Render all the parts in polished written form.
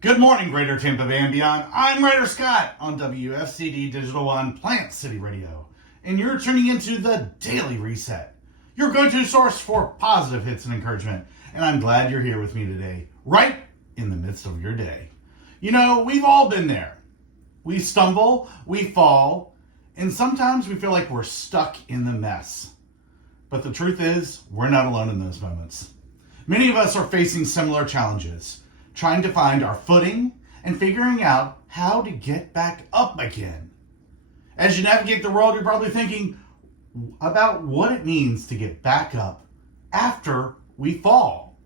Good morning, Greater Tampa Bay and beyond. I'm Ryder Scott on WFCD Digital One Plant City Radio, and you're tuning into the Daily Reset, your go-to source for positive hits and encouragement. And I'm glad you're here with me today, right in the midst of your day. You know, we've all been there. We stumble, we fall, and sometimes we feel like we're stuck in the mess. But the truth is, we're not alone in those moments. Many of us are facing similar challenges, trying to find our footing and figuring out how to get back up again. As you navigate the world, you're probably thinking about what it means to get back up after we fall.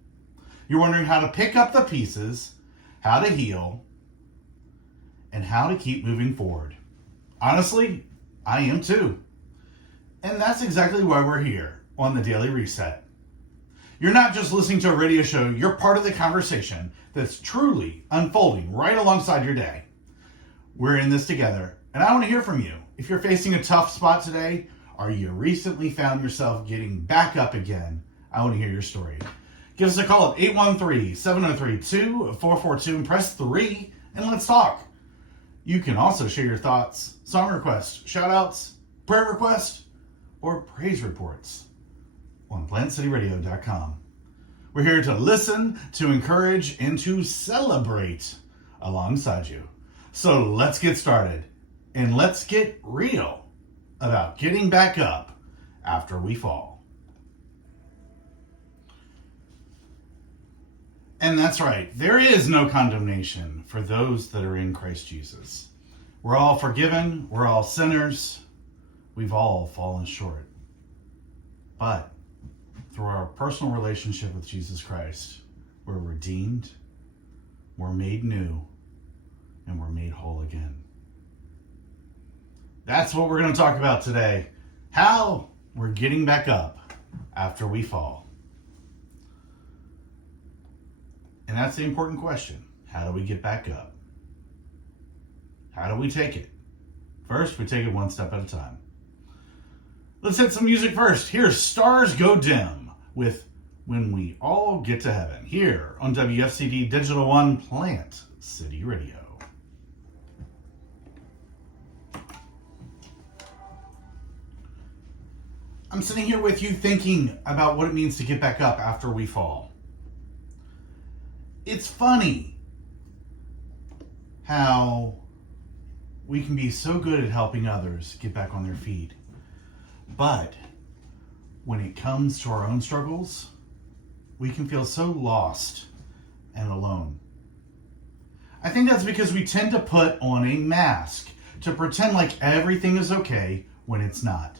You're wondering how to pick up the pieces, how to heal, and how to keep moving forward. Honestly, I am too. And that's exactly why we're here on the Daily Reset. You're not just listening to a radio show, you're part of the conversation that's truly unfolding right alongside your day. We're in this together, and I want to hear from you. If you're facing a tough spot today, or you recently found yourself getting back up again, I want to hear your story. Give us a call at 813-703-2442 and press 3, and let's talk. You can also share your thoughts, song requests, shoutouts, prayer requests, or praise reports on plantcityradio.com. We're here to listen, to encourage, and to celebrate alongside you. So let's get started, and let's get real about getting back up after we fall. And that's right, there is no condemnation for those that are in Christ Jesus. We're all forgiven, we're all sinners, we've all fallen short. But through our personal relationship with Jesus Christ, we're redeemed, we're made new, and we're made whole again. That's what we're going to talk about today. How we're getting back up after we fall. And that's the important question. How do we get back up? How do we take it? First, we take it one step at a time. Let's hit some music first. Here's Stars Go Dim with When We All Get to Heaven, here on WFCD Digital One Plant City Radio. I'm sitting here with you thinking about what it means to get back up after we fall. It's funny how we can be so good at helping others get back on their feet. But when it comes to our own struggles, we can feel so lost and alone. I think that's because we tend to put on a mask to pretend like everything is okay when it's not.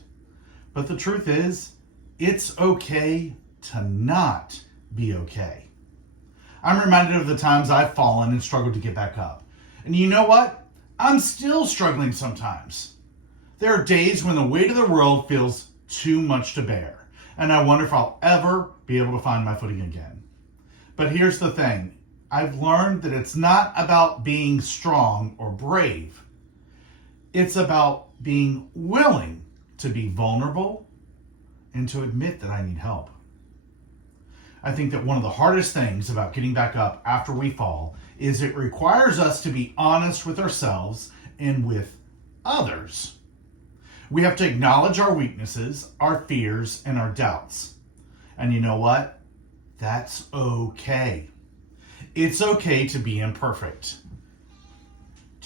But the truth is, it's okay to not be okay. I'm reminded of the times I've fallen and struggled to get back up. And you know what? I'm still struggling sometimes. There are days when the weight of the world feels too much to bear, and I wonder if I'll ever be able to find my footing again. But here's the thing. I've learned that it's not about being strong or brave. It's about being willing to be vulnerable and to admit that I need help. I think that one of the hardest things about getting back up after we fall is it requires us to be honest with ourselves and with others. We have to acknowledge our weaknesses, our fears, and our doubts. And you know what? That's okay. It's okay to be imperfect,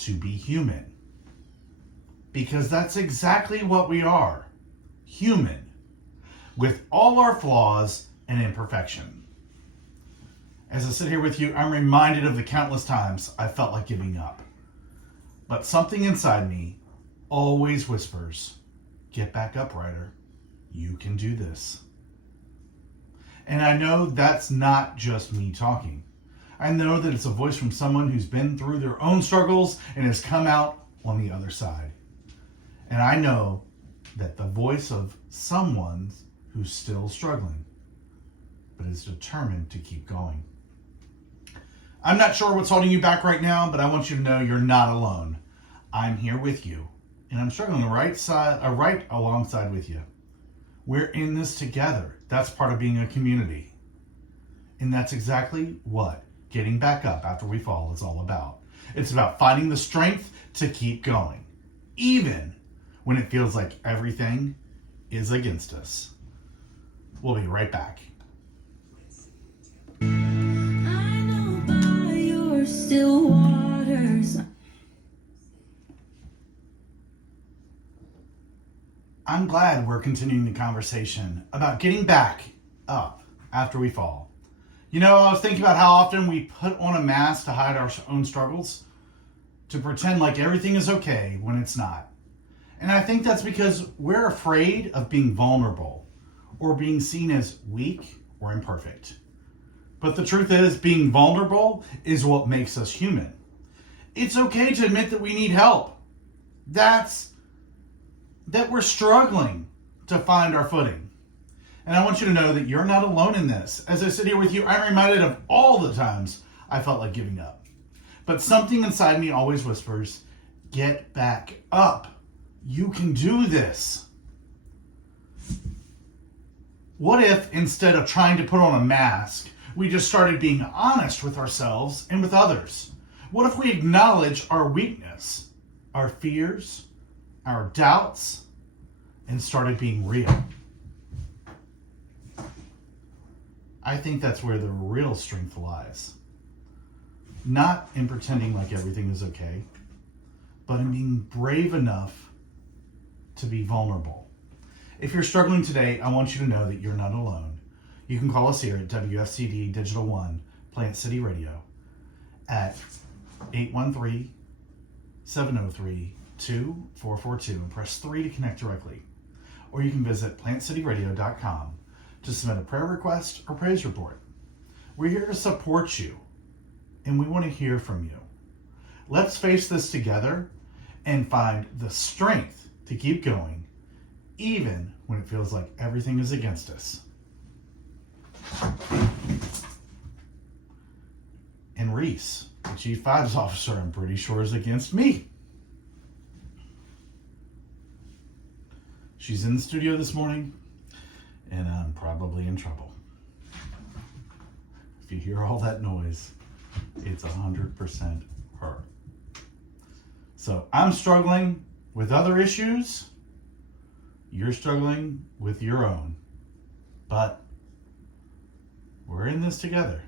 to be human. Because that's exactly what we are, human, with all our flaws and imperfection. As I sit here with you, I'm reminded of the countless times I felt like giving up. But something inside me always whispers, get back up, Ryder. You can do this. And I know that's not just me talking. I know that it's a voice from someone who's been through their own struggles and has come out on the other side. And I know that the voice of someone who's still struggling, but is determined to keep going. I'm not sure what's holding you back right now, but I want you to know you're not alone. I'm here with you. And I'm struggling right alongside with you. We're in this together. That's part of being a community. And that's exactly what getting back up after we fall is all about. It's about finding the strength to keep going, even when it feels like everything is against us. We'll be right back. I know by your still waters. I'm glad we're continuing the conversation about getting back up after we fall. You know, I was thinking about how often we put on a mask to hide our own struggles, to pretend like everything is okay when it's not. And I think that's because we're afraid of being vulnerable or being seen as weak or imperfect. But the truth is, being vulnerable is what makes us human. It's okay to admit that we need help. That we're struggling to find our footing. And I want you to know that you're not alone in this. As I sit here with you, I'm reminded of all the times I felt like giving up. But something inside me always whispers, get back up. You can do this. What if, instead of trying to put on a mask, we just started being honest with ourselves and with others? What if we acknowledge our weakness, our fears, our doubts, and started being real? I think that's where the real strength lies. Not in pretending like everything is okay, but in being brave enough to be vulnerable. If you're struggling today, I want you to know that you're not alone. You can call us here at WFCD Digital 1, Plant City Radio, at 813-703-2442 and press 3 to connect directly. Or you can visit plantcityradio.com to submit a prayer request or praise report. We're here to support you, and we want to hear from you. Let's face this together and find the strength to keep going, even when it feels like everything is against us. And Reese, the Chief Fives Officer, I'm pretty sure is against me. She's in the studio this morning, and I'm probably in trouble. If you hear all that noise, it's 100% her. So I'm struggling with other issues. You're struggling with your own. But we're in this together.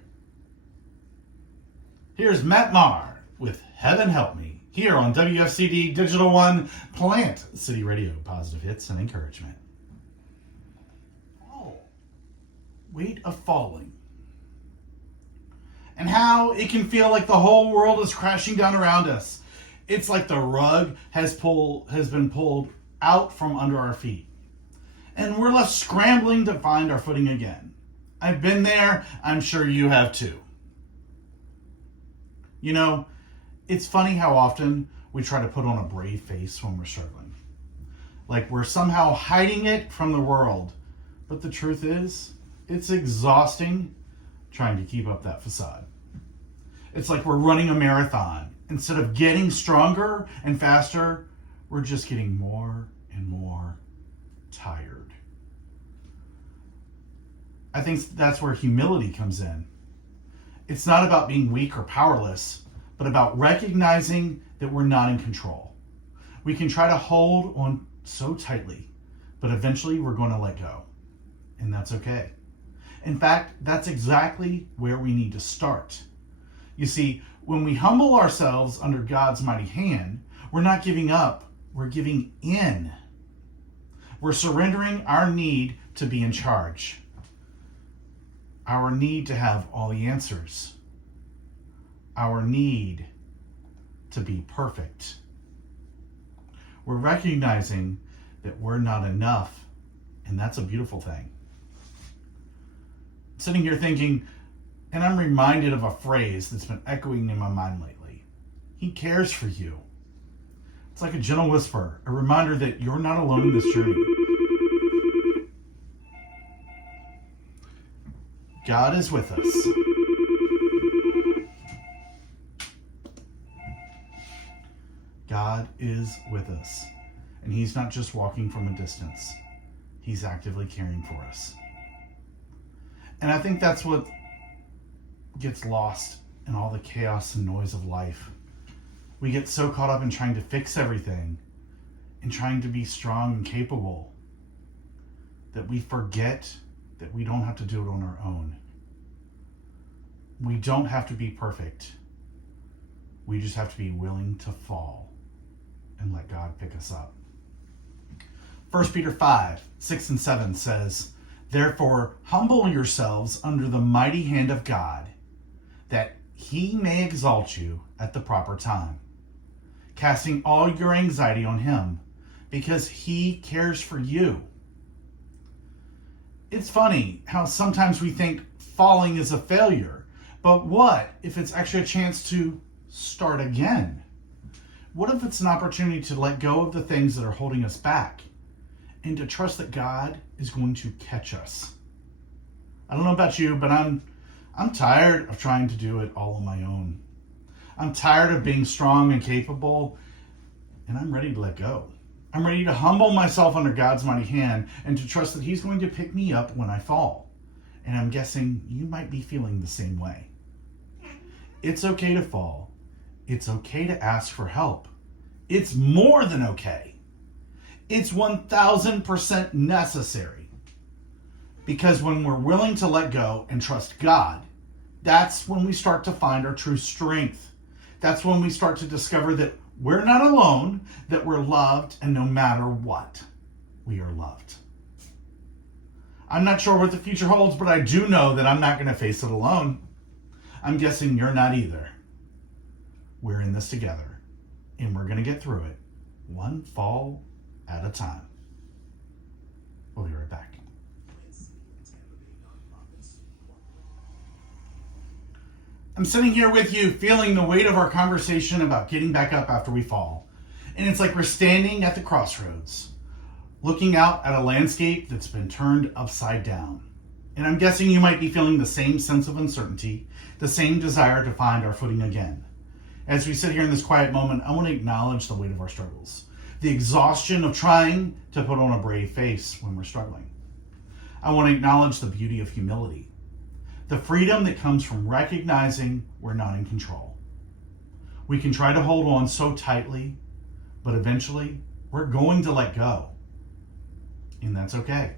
Here's Matt Maher with Heaven Help Me, here on WFCD Digital 1, Plant City Radio, positive hits and encouragement. Oh, weight of falling. And how it can feel like the whole world is crashing down around us. It's like the rug has been pulled out from under our feet. And we're left scrambling to find our footing again. I've been there. I'm sure you have too. You know, it's funny how often we try to put on a brave face when we're struggling. Like we're somehow hiding it from the world. But the truth is, it's exhausting trying to keep up that facade. It's like we're running a marathon. Instead of getting stronger and faster, we're just getting more and more tired. I think that's where humility comes in. It's not about being weak or powerless, but about recognizing that we're not in control. We can try to hold on so tightly, but eventually we're going to let go. And that's okay. In fact, that's exactly where we need to start. You see, when we humble ourselves under God's mighty hand, we're not giving up, we're giving in. We're surrendering our need to be in charge, our need to have all the answers, our need to be perfect. We're recognizing that we're not enough, and that's a beautiful thing. I'm sitting here thinking, and I'm reminded of a phrase that's been echoing in my mind lately. He cares for you. It's like a gentle whisper, a reminder that you're not alone in this journey. God is with us. God is with us. And He's not just walking from a distance. He's actively caring for us. And I think that's what gets lost in all the chaos and noise of life. We get so caught up in trying to fix everything and trying to be strong and capable that we forget that we don't have to do it on our own. We don't have to be perfect. We just have to be willing to fall and let God pick us up. 1 Peter 5, 6 and 7 says, "Therefore, humble yourselves under the mighty hand of God, that he may exalt you at the proper time, casting all your anxiety on him, because he cares for you." It's funny how sometimes we think falling is a failure, but what if it's actually a chance to start again? What if it's an opportunity to let go of the things that are holding us back and to trust that God is going to catch us? I don't know about you, but I'm tired of trying to do it all on my own. I'm tired of being strong and capable, and I'm ready to let go. I'm ready to humble myself under God's mighty hand and to trust that he's going to pick me up when I fall. And I'm guessing you might be feeling the same way. It's okay to fall. It's okay to ask for help. It's more than okay. It's 1000% necessary. Because when we're willing to let go and trust God, that's when we start to find our true strength. That's when we start to discover that we're not alone, that we're loved, and no matter what, we are loved. I'm not sure what the future holds, but I do know that I'm not going to face it alone. I'm guessing you're not either. We're in this together, and we're going to get through it, one fall at a time. We'll be right back. I'm sitting here with you, feeling the weight of our conversation about getting back up after we fall. And it's like we're standing at the crossroads, looking out at a landscape that's been turned upside down. And I'm guessing you might be feeling the same sense of uncertainty, the same desire to find our footing again. As we sit here in this quiet moment, I want to acknowledge the weight of our struggles, the exhaustion of trying to put on a brave face when we're struggling. I want to acknowledge the beauty of humility, the freedom that comes from recognizing we're not in control. We can try to hold on so tightly, but eventually we're going to let go. And that's okay.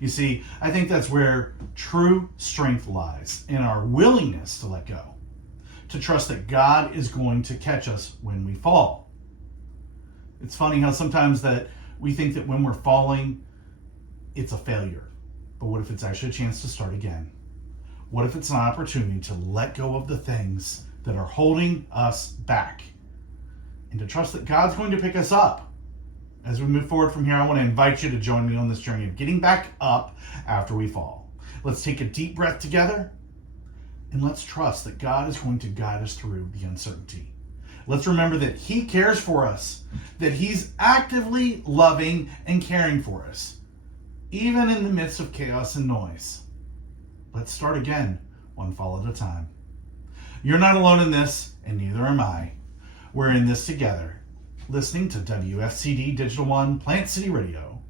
You see, I think that's where true strength lies, in our willingness to let go, to trust that God is going to catch us when we fall. It's funny how sometimes that we think that when we're falling, it's a failure. But what if it's actually a chance to start again? What if it's an opportunity to let go of the things that are holding us back and to trust that God's going to pick us up? As we move forward from here, I want to invite you to join me on this journey of getting back up after we fall. Let's take a deep breath together and let's trust that God is going to guide us through the uncertainty. Let's remember that he cares for us, that he's actively loving and caring for us, even in the midst of chaos and noise. Let's start again, one fall at a time. You're not alone in this, and neither am I. We're in this together, listening to WFCD Digital One Plant City Radio,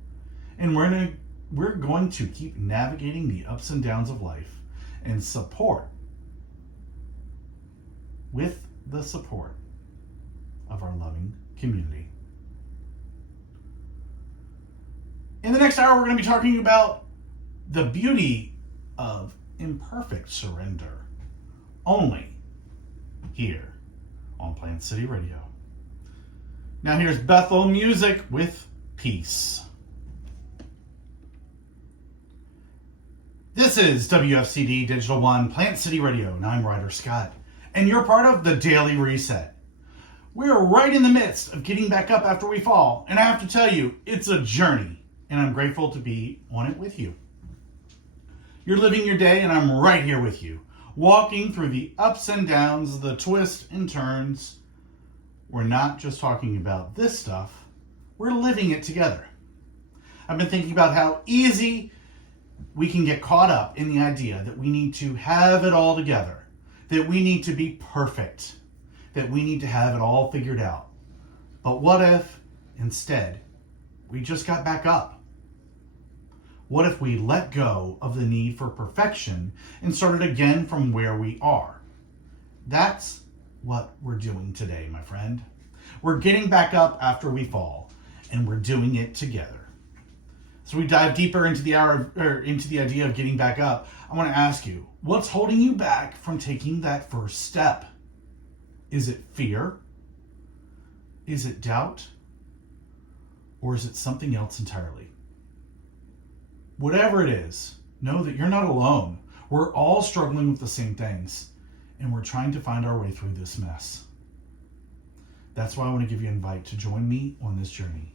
and we're going to keep navigating the ups and downs of life and with the support of our loving community. In the next hour, we're going to be talking about the beauty of imperfect surrender, only here on Plant City Radio. Now here's Bethel Music with Peace. This is WFCD Digital One Plant City Radio, and I'm Ryder Scott, and you're part of the Daily Reset. We're right in the midst of getting back up after we fall, and I have to tell you, it's a journey, and I'm grateful to be on it with you. You're living your day, and I'm right here with you, walking through the ups and downs, the twists and turns. We're not just talking about this stuff, we're living it together. I've been thinking about how easy we can get caught up in the idea that we need to have it all together, that we need to be perfect, that we need to have it all figured out. But what if, instead, we just got back up? What if we let go of the need for perfection and started again from where we are? That's what we're doing today, my friend. We're getting back up after we fall, and we're doing it together. So we dive deeper into the idea of getting back up. I want to ask you, what's holding you back from taking that first step? Is it fear? Is it doubt? Or is it something else entirely? Whatever it is, know that you're not alone. We're all struggling with the same things, and we're trying to find our way through this mess. That's why I want to give you an invite to join me on this journey.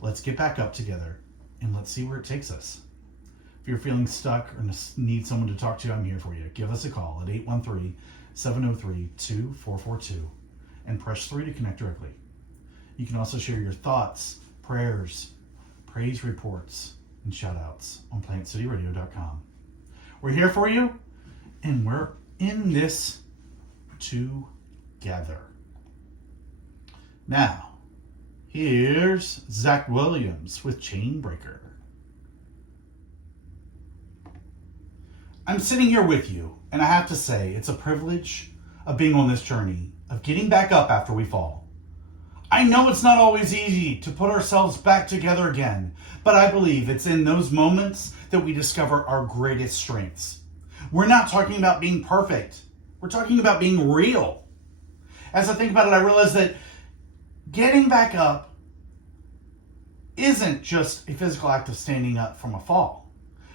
Let's get back up together, and let's see where it takes us. If you're feeling stuck or need someone to talk to, I'm here for you. Give us a call at 813-703-2442 and press 3 to connect directly. You can also share your thoughts, prayers, praise reports, and shoutouts on plantcityradio.com. We're here for you, and we're in this together. Now, here's Zach Williams with Chainbreaker. I'm sitting here with you, and I have to say, it's a privilege of being on this journey, of getting back up after we fall. I know it's not always easy to put ourselves back together again, but I believe it's in those moments that we discover our greatest strengths. We're not talking about being perfect. We're talking about being real. As I think about it, I realize that getting back up isn't just a physical act of standing up from a fall.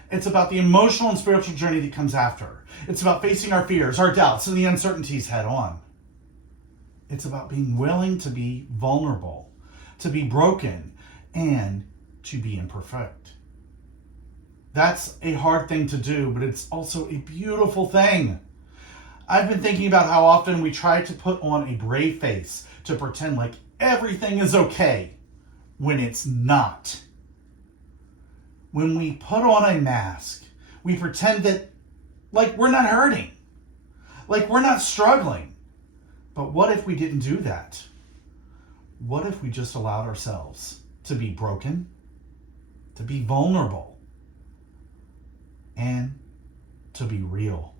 It's about the emotional and spiritual journey that comes after. It's about facing our fears, our doubts, and the uncertainties head on. It's about being willing to be vulnerable, to be broken, and to be imperfect. That's a hard thing to do, but it's also a beautiful thing. I've been thinking about how often we try to put on a brave face to pretend like everything is okay when it's not. When we put on a mask, we pretend that like we're not hurting, like we're not struggling. But what if we didn't do that? What if we just allowed ourselves to be broken, to be vulnerable, and to be real?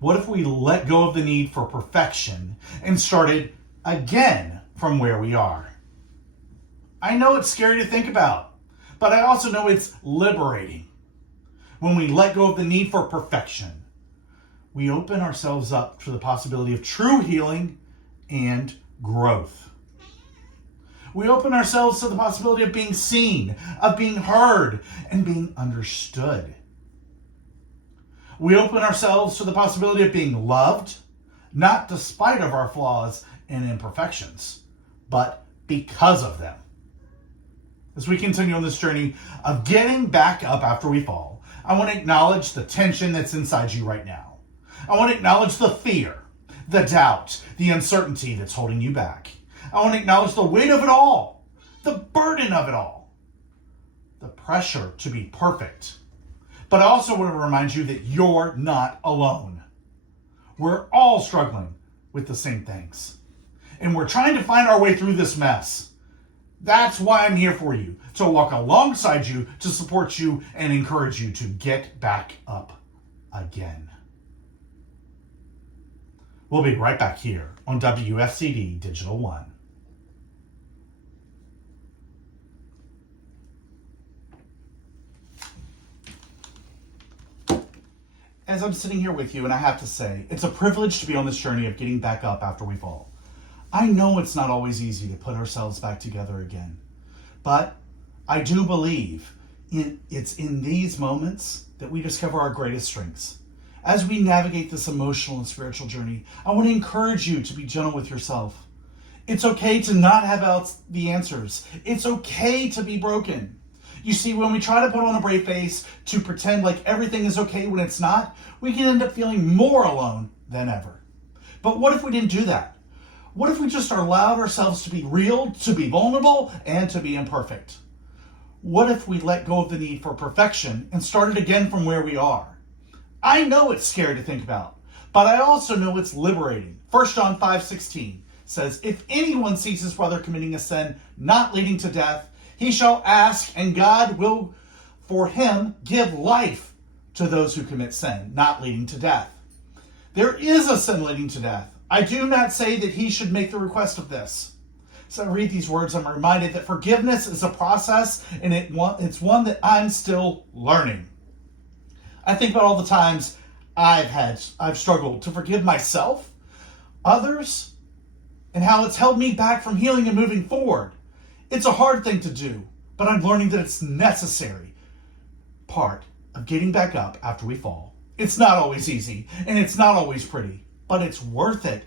What if we let go of the need for perfection and started again from where we are? I know it's scary to think about, but I also know it's liberating. When we let go of the need for perfection, we open ourselves up to the possibility of true healing and growth. We open ourselves to the possibility of being seen, of being heard, and being understood. We open ourselves to the possibility of being loved, not despite of our flaws and imperfections, but because of them. As we continue on this journey of getting back up after we fall, I want to acknowledge the tension that's inside you right now. I want to acknowledge the fear, the doubt, the uncertainty that's holding you back. I want to acknowledge the weight of it all, the burden of it all, the pressure to be perfect. But I also want to remind you that you're not alone. We're all struggling with the same things. And we're trying to find our way through this mess. That's why I'm here for you, to walk alongside you, to support you, and encourage you to get back up again. We'll be right back here on WFCD Digital One. As I'm sitting here with you, and I have to say, it's a privilege to be on this journey of getting back up after we fall. I know it's not always easy to put ourselves back together again, but I do believe it's in these moments that we discover our greatest strengths. As we navigate this emotional and spiritual journey, I want to encourage you to be gentle with yourself. It's okay to not have the answers. It's okay to be broken. You see, when we try to put on a brave face to pretend like everything is okay when it's not, we can end up feeling more alone than ever. But what if we didn't do that? What if we just allowed ourselves to be real, to be vulnerable, and to be imperfect? What if we let go of the need for perfection and started again from where we are? I know it's scary to think about, but I also know it's liberating. 1 John 5:16 says, if anyone sees his brother committing a sin not leading to death, he shall ask, and God will for him give life to those who commit sin not leading to death. There is a sin leading to death. I do not say that he should make the request of this. So I read these words, I'm reminded that forgiveness is a process, and it's one that I'm still learning. I think about all the times I've struggled to forgive myself, others, and how it's held me back from healing and moving forward. It's a hard thing to do, but I'm learning that it's necessary part of getting back up after we fall. It's not always easy, and it's not always pretty, but it's worth it.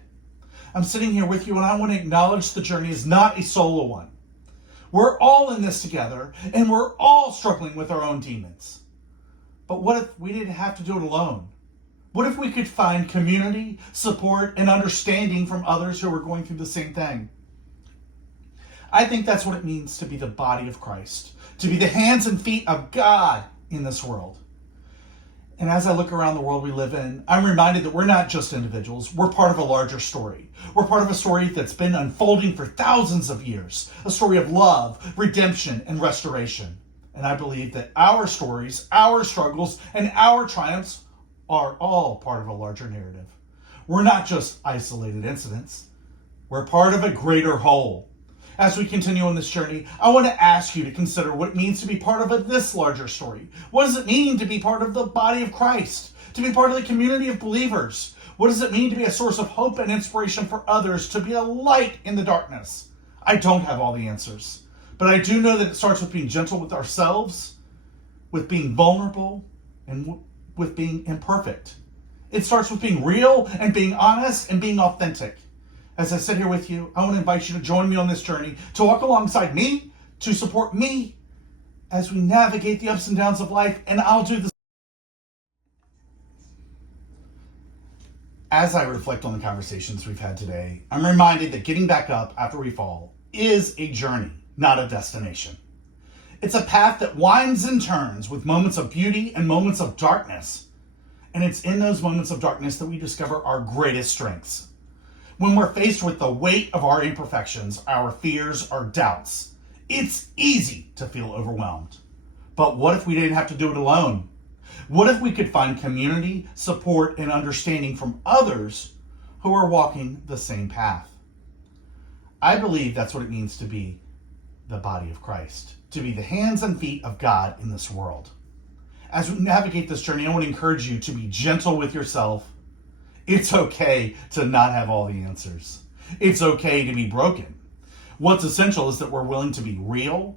I'm sitting here with you, and I want to acknowledge the journey is not a solo one. We're all in this together, and we're all struggling with our own demons. But what if we didn't have to do it alone? What if we could find community, support, and understanding from others who are going through the same thing? I think that's what it means to be the body of Christ, to be the hands and feet of God in this world. And as I look around the world we live in, I'm reminded that we're not just individuals. We're part of a larger story. We're part of a story that's been unfolding for thousands of years. A story of love, redemption, and restoration. And I believe that our stories, our struggles, and our triumphs are all part of a larger narrative. We're not just isolated incidents. We're part of a greater whole. As we continue on this journey, I want to ask you to consider what it means to be part of this larger story. What does it mean to be part of the body of Christ? To be part of the community of believers? What does it mean to be a source of hope and inspiration for others? To be a light in the darkness? I don't have all the answers, but I do know that it starts with being gentle with ourselves, with being vulnerable, and with being imperfect. It starts with being real and being honest and being authentic. As I sit here with you, I want to invite you to join me on this journey, to walk alongside me, to support me as we navigate the ups and downs of life, and I'll do this. As I reflect on the conversations we've had today, I'm reminded that getting back up after we fall is a journey, not a destination. It's a path that winds and turns with moments of beauty and moments of darkness. And it's in those moments of darkness that we discover our greatest strengths. When we're faced with the weight of our imperfections, our fears, our doubts, it's easy to feel overwhelmed. But what if we didn't have to do it alone? What if we could find community, support, and understanding from others who are walking the same path? I believe that's what it means to be the body of Christ, to be the hands and feet of God in this world. As we navigate this journey, I want to encourage you to be gentle with yourself. It's okay to not have all the answers. It's okay to be broken. What's essential is that we're willing to be real,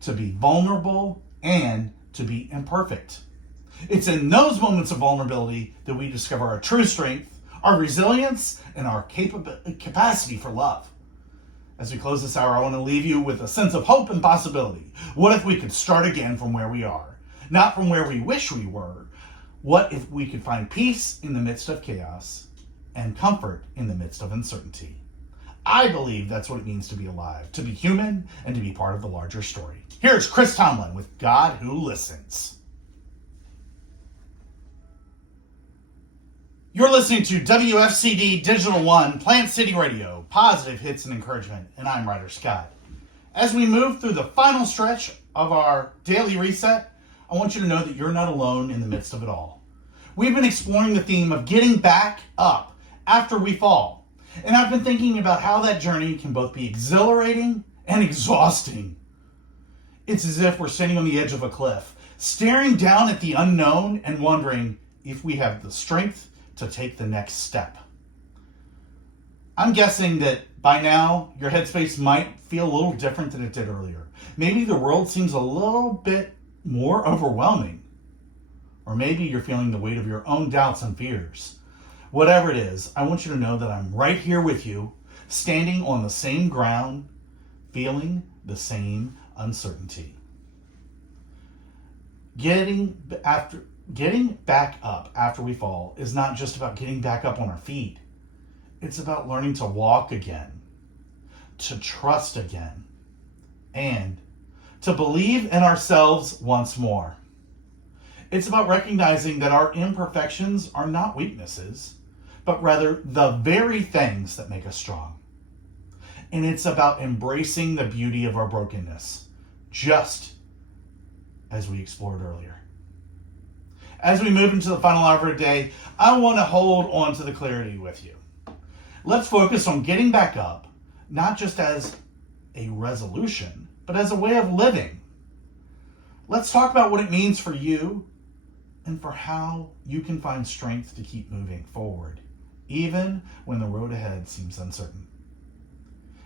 to be vulnerable, and to be imperfect. It's in those moments of vulnerability that we discover our true strength, our resilience, and our capacity for love. As we close this hour, I want to leave you with a sense of hope and possibility. What if we could start again from where we are? Not from where we wish we were. What if we could find peace in the midst of chaos and comfort in the midst of uncertainty? I believe that's what it means to be alive, to be human, and to be part of the larger story. Here's Chris Tomlin with God Who Listens. You're listening to WFCD Digital One, Plant City Radio, positive hits and encouragement, and I'm Ryder Scott. As we move through the final stretch of our daily reset, I want you to know that you're not alone in the midst of it all. We've been exploring the theme of getting back up after we fall, and I've been thinking about how that journey can both be exhilarating and exhausting. It's as if we're standing on the edge of a cliff, staring down at the unknown and wondering if we have the strength to take the next step. I'm guessing that by now your headspace might feel a little different than it did earlier. Maybe the world seems a little bit more overwhelming. Or maybe you're feeling the weight of your own doubts and fears. Whatever it is, I want you to know that I'm right here with you, standing on the same ground, feeling the same uncertainty. Getting back up after we fall is not just about getting back up on our feet. It's about learning to walk again, to trust again, and to believe in ourselves once more. It's about recognizing that our imperfections are not weaknesses, but rather the very things that make us strong. And it's about embracing the beauty of our brokenness, just as we explored earlier. As we move into the final hour of our day, I want to hold on to the clarity with you. Let's focus on getting back up, not just as a resolution, but as a way of living. Let's talk about what it means for you and for how you can find strength to keep moving forward, even when the road ahead seems uncertain.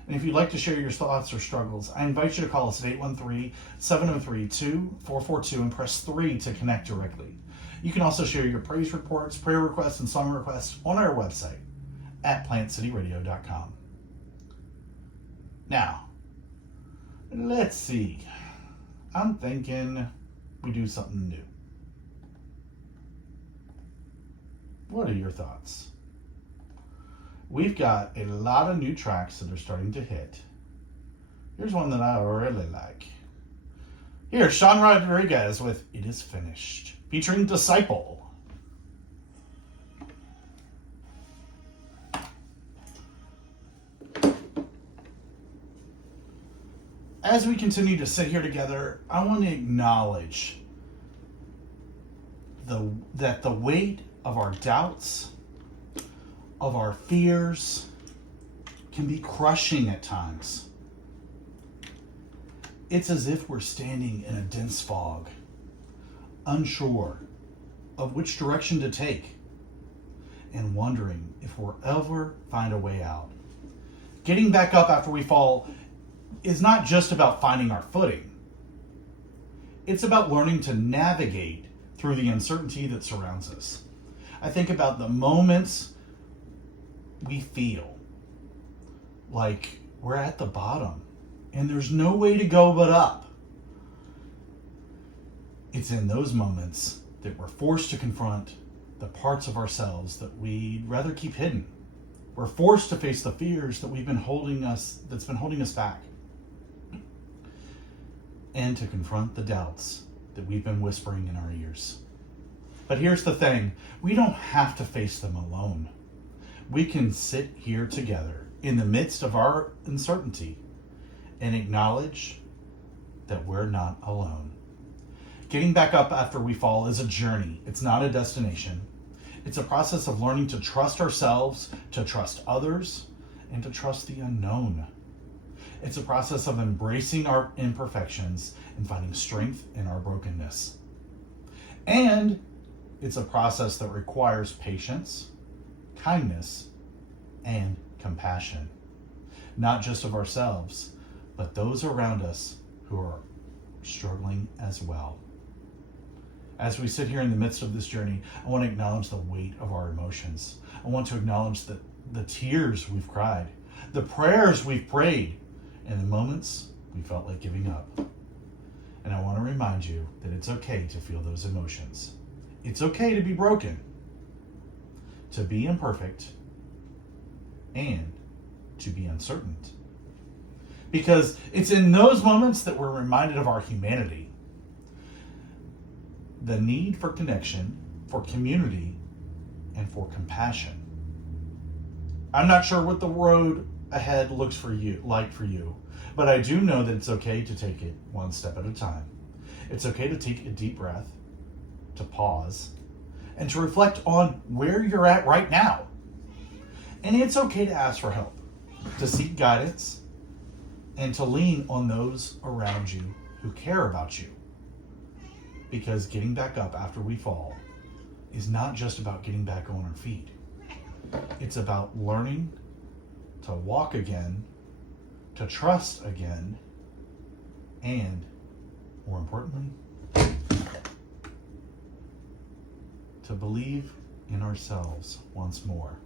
And if you'd like to share your thoughts or struggles, I invite you to call us at 813-703-2442 and press 3 to connect directly. You can also share your praise reports, prayer requests, and song requests on our website at plantcityradio.com. Now, let's see. I'm thinking we do something new. What are your thoughts? We've got a lot of new tracks that are starting to hit. Here's one that I really like. Here's Sean Rodriguez with It Is Finished, featuring Disciple. As we continue to sit here together, I want to acknowledge that the weight of our doubts, of our fears, can be crushing at times. It's as if we're standing in a dense fog, unsure of which direction to take, and wondering if we'll ever find a way out. Getting back up after we fall is not just about finding our footing. It's about learning to navigate through the uncertainty that surrounds us. I think about the moments we feel like we're at the bottom and there's no way to go but up. It's in those moments that we're forced to confront the parts of ourselves that we'd rather keep hidden. We're forced to face the fears that's been holding us back. And to confront the doubts that we've been whispering in our ears. But here's the thing, we don't have to face them alone. We can sit here together in the midst of our uncertainty and acknowledge that we're not alone. Getting back up after we fall is a journey. It's not a destination. It's a process of learning to trust ourselves, to trust others, and to trust the unknown. It's a process of embracing our imperfections and finding strength in our brokenness. And it's a process that requires patience, kindness, and compassion. Not just of ourselves, but those around us who are struggling as well. As we sit here in the midst of this journey, I want to acknowledge the weight of our emotions. I want to acknowledge the tears we've cried, the prayers we've prayed, and the moments we felt like giving up. And I want to remind you that it's okay to feel those emotions. It's okay to be broken, to be imperfect, and to be uncertain. Because it's in those moments that we're reminded of our humanity. The need for connection, for community, and for compassion. I'm not sure what the road ahead looks for you, but I do know that it's okay to take it one step at a time. It's okay to take a deep breath, to pause, and to reflect on where you're at right now. And it's okay to ask for help, to seek guidance, and to lean on those around you who care about you. Because getting back up after we fall is not just about getting back on our feet. It's about learning to walk again, to trust again, and, more importantly, to believe in ourselves once more.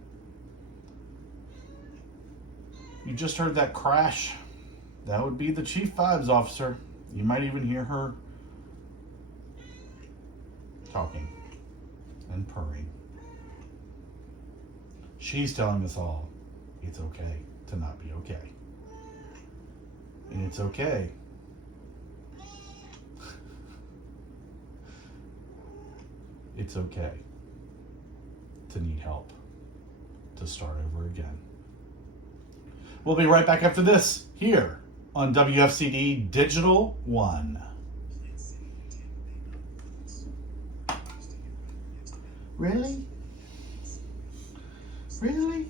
You just heard that crash. That would be the Chief Vibes Officer. You might even hear her talking and purring. She's telling us all it's okay to not be okay. And it's okay it's okay to need help, to start over again. We'll be right back after this here on WFCD Digital 1. Really? Really?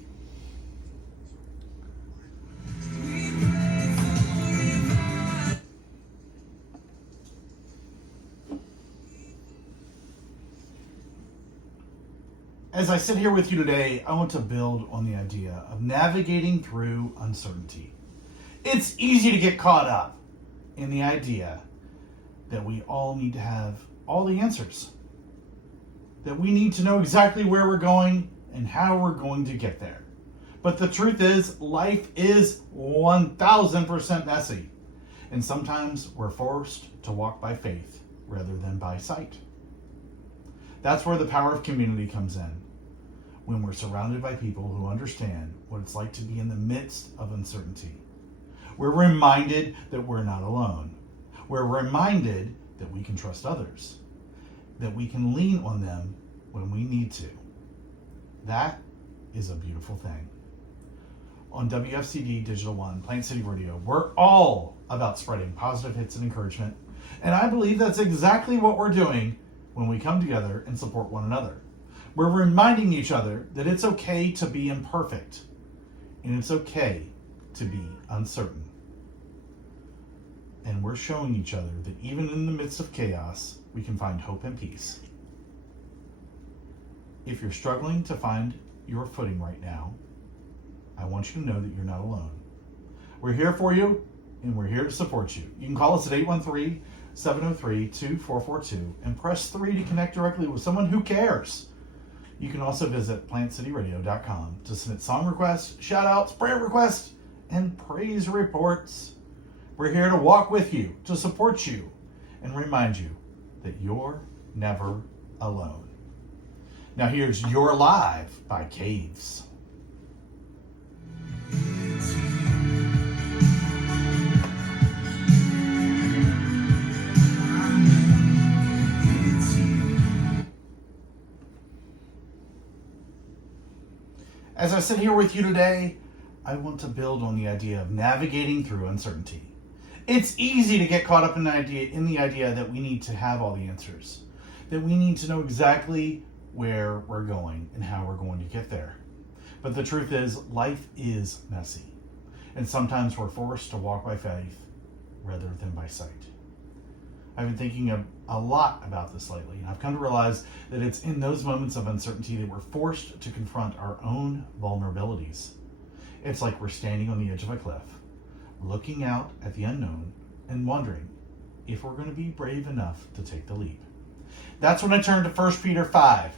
As I sit here with you today, I want to build on the idea of navigating through uncertainty. It's easy to get caught up in the idea that we all need to have all the answers, that we need to know exactly where we're going and how we're going to get there. But the truth is, life is 1000% messy. And sometimes we're forced to walk by faith rather than by sight. That's where the power of community comes in. When we're surrounded by people who understand what it's like to be in the midst of uncertainty. We're reminded that we're not alone. We're reminded that we can trust others, that we can lean on them when we need to. That is a beautiful thing. On WFCD Digital One, Plant City Radio, we're all about spreading positive hits and encouragement. And I believe that's exactly what we're doing when we come together and support one another. We're reminding each other that it's okay to be imperfect, and it's okay to be uncertain. And we're showing each other that even in the midst of chaos, we can find hope and peace. If you're struggling to find your footing right now, I want you to know that you're not alone. We're here for you, and we're here to support you. You can call us at 813-703-2442 and press 3 to connect directly with someone who cares. You can also visit plantcityradio.com to submit song requests, shout-outs, prayer requests, and praise reports. We're here to walk with you, to support you, and remind you that you're never alone. Now here's You're Alive by Caves. As I sit here with you today, I want to build on the idea of navigating through uncertainty. It's easy to get caught up in the idea that we need to have all the answers, that we need to know exactly where we're going and how we're going to get there. But the truth is, life is messy, and sometimes we're forced to walk by faith rather than by sight. I've been thinking a lot about this lately, and I've come to realize that it's in those moments of uncertainty that we're forced to confront our own vulnerabilities. It's like we're standing on the edge of a cliff, looking out at the unknown and wondering if we're going to be brave enough to take the leap. That's when I turn to 1 Peter 5,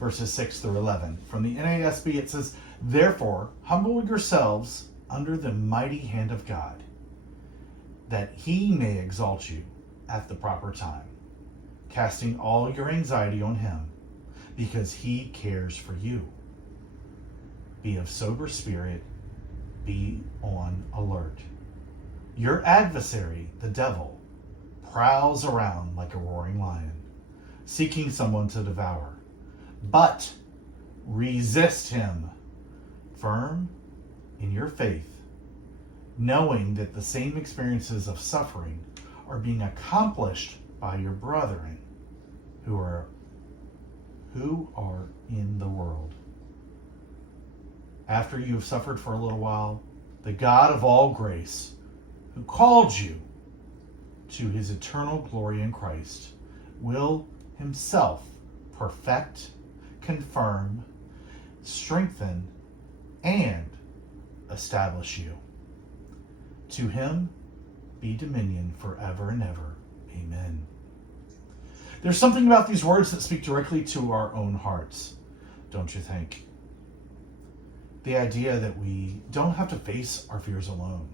verses 6 through 11. From the NASB, it says, "Therefore, humble yourselves under the mighty hand of God, that he may exalt you at the proper time, casting all your anxiety on him, because he cares for you. Be of sober spirit, be on alert. Your adversary, the devil, prowls around like a roaring lion, seeking someone to devour. But resist him, firm in your faith, knowing that the same experiences of suffering are being accomplished by your brethren who are in the world. After you have suffered for a little while, the God of all grace, who called you to his eternal glory in Christ, will himself perfect, confirm, strengthen, and establish you. To him be dominion forever and ever. Amen." There's something about these words that speak directly to our own hearts, don't you think? The idea that we don't have to face our fears alone,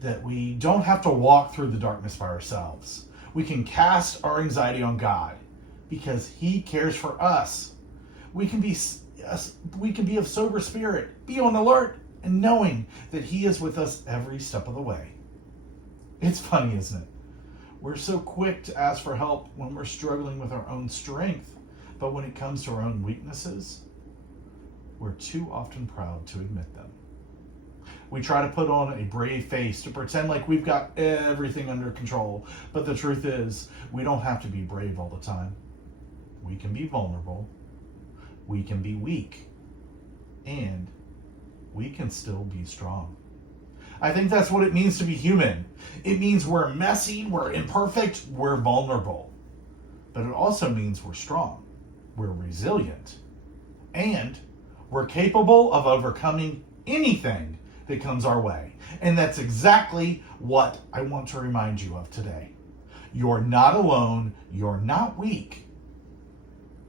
that we don't have to walk through the darkness by ourselves. We can cast our anxiety on God because he cares for us. We can be of sober spirit, be on alert, and knowing that he is with us every step of the way. It's funny, isn't it? We're so quick to ask for help when we're struggling with our own strength, but when it comes to our own weaknesses, we're too often proud to admit them. We try to put on a brave face to pretend like we've got everything under control, but the truth is, we don't have to be brave all the time. We can be vulnerable we can be weak, and we can still be strong. I think that's what it means to be human. It means we're messy, we're imperfect, we're vulnerable. But it also means we're strong, we're resilient, and we're capable of overcoming anything that comes our way. And that's exactly what I want to remind you of today. You're not alone, you're not weak,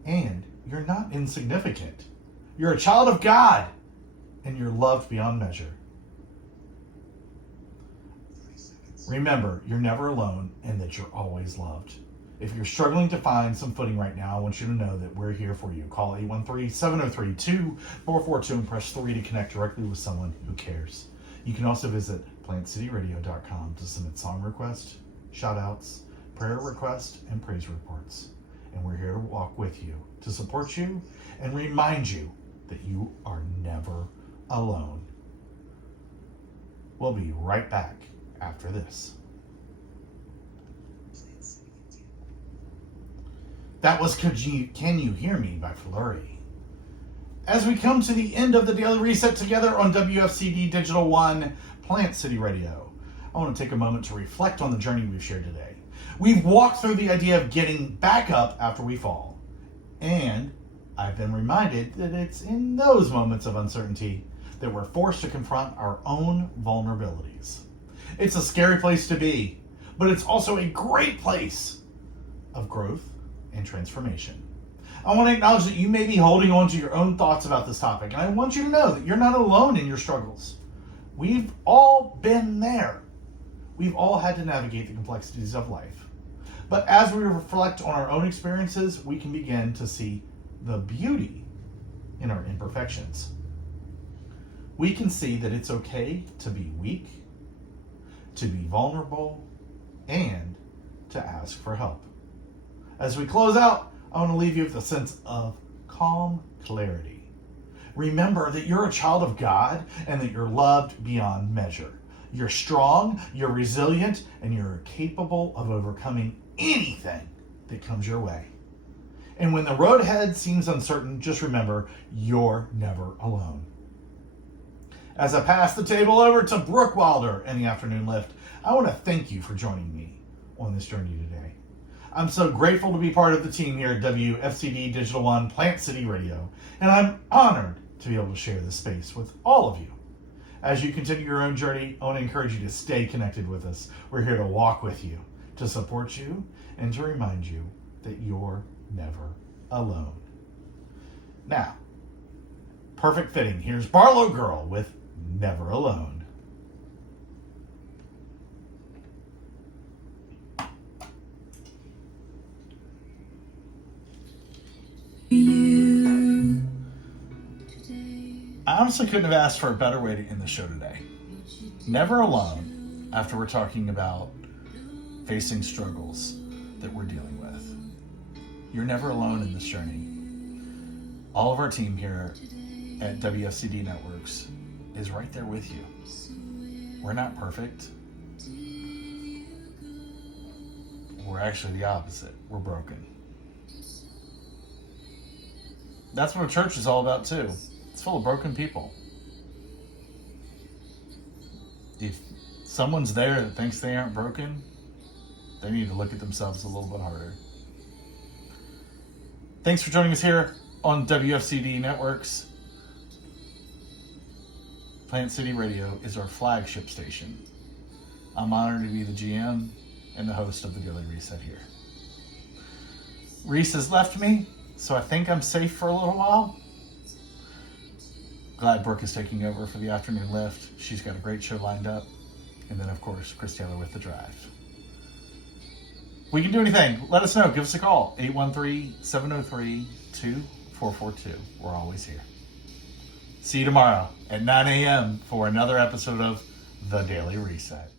and you're not insignificant. You're a child of God, and you're loved beyond measure. Remember, you're never alone and that you're always loved. If you're struggling to find some footing right now, I want you to know that we're here for you. Call 813-703-2442 and press 3 to connect directly with someone who cares. You can also visit plantcityradio.com to submit song requests, shout-outs, prayer requests, and praise reports. And we're here to walk with you, to support you, and remind you that you are never alone. We'll be right back after this. That was Can You Hear Me by Flurry. As we come to the end of the Daily Reset together on WFCD Digital 1 Plant City Radio, I want to take a moment to reflect on the journey we've shared today. We've walked through the idea of getting back up after we fall. And I've been reminded that it's in those moments of uncertainty that we're forced to confront our own vulnerabilities. It's a scary place to be, but it's also a great place of growth and transformation. I want to acknowledge that you may be holding on to your own thoughts about this topic, and I want you to know that you're not alone in your struggles. We've all been there. We've all had to navigate the complexities of life. But as we reflect on our own experiences, we can begin to see the beauty in our imperfections. We can see that it's okay to be weak, to be vulnerable, and to ask for help. As we close out, I want to leave you with a sense of calm clarity. Remember that you're a child of God and that you're loved beyond measure. You're strong, you're resilient, and you're capable of overcoming anything that comes your way. And when the road ahead seems uncertain, just remember, you're never alone. As I pass the table over to Brooke Wilder and the Afternoon Lift, I want to thank you for joining me on this journey today. I'm so grateful to be part of the team here at WFCD Digital 1 Plant City Radio, and I'm honored to be able to share this space with all of you. As you continue your own journey, I want to encourage you to stay connected with us. We're here to walk with you, to support you, and to remind you that you're never alone. Now, perfect fitting, here's Barlow Girl with Never Alone. I honestly couldn't have asked for a better way to end the show today. Never alone, after we're talking about facing struggles that we're dealing with. You're never alone in this journey. All of our team here at WFCD Networks is right there with you. We're not perfect. We're actually the opposite. We're broken. That's what a church is all about too. It's full of broken people. If someone's there that thinks they aren't broken, they need to look at themselves a little bit harder. Thanks for joining us here on WFCD Networks. Plant City Radio is our flagship station. I'm honored to be the GM and the host of the Daily Reset here. Reese has left me, so I think I'm safe for a little while. Glad Brooke is taking over for the Afternoon Lift. She's got a great show lined up. And then, of course, Chris Taylor with The Drive. We can do anything. Let us know. Give us a call. 813-703-2442. We're always here. See you tomorrow at 9 a.m. for another episode of The Daily Reset.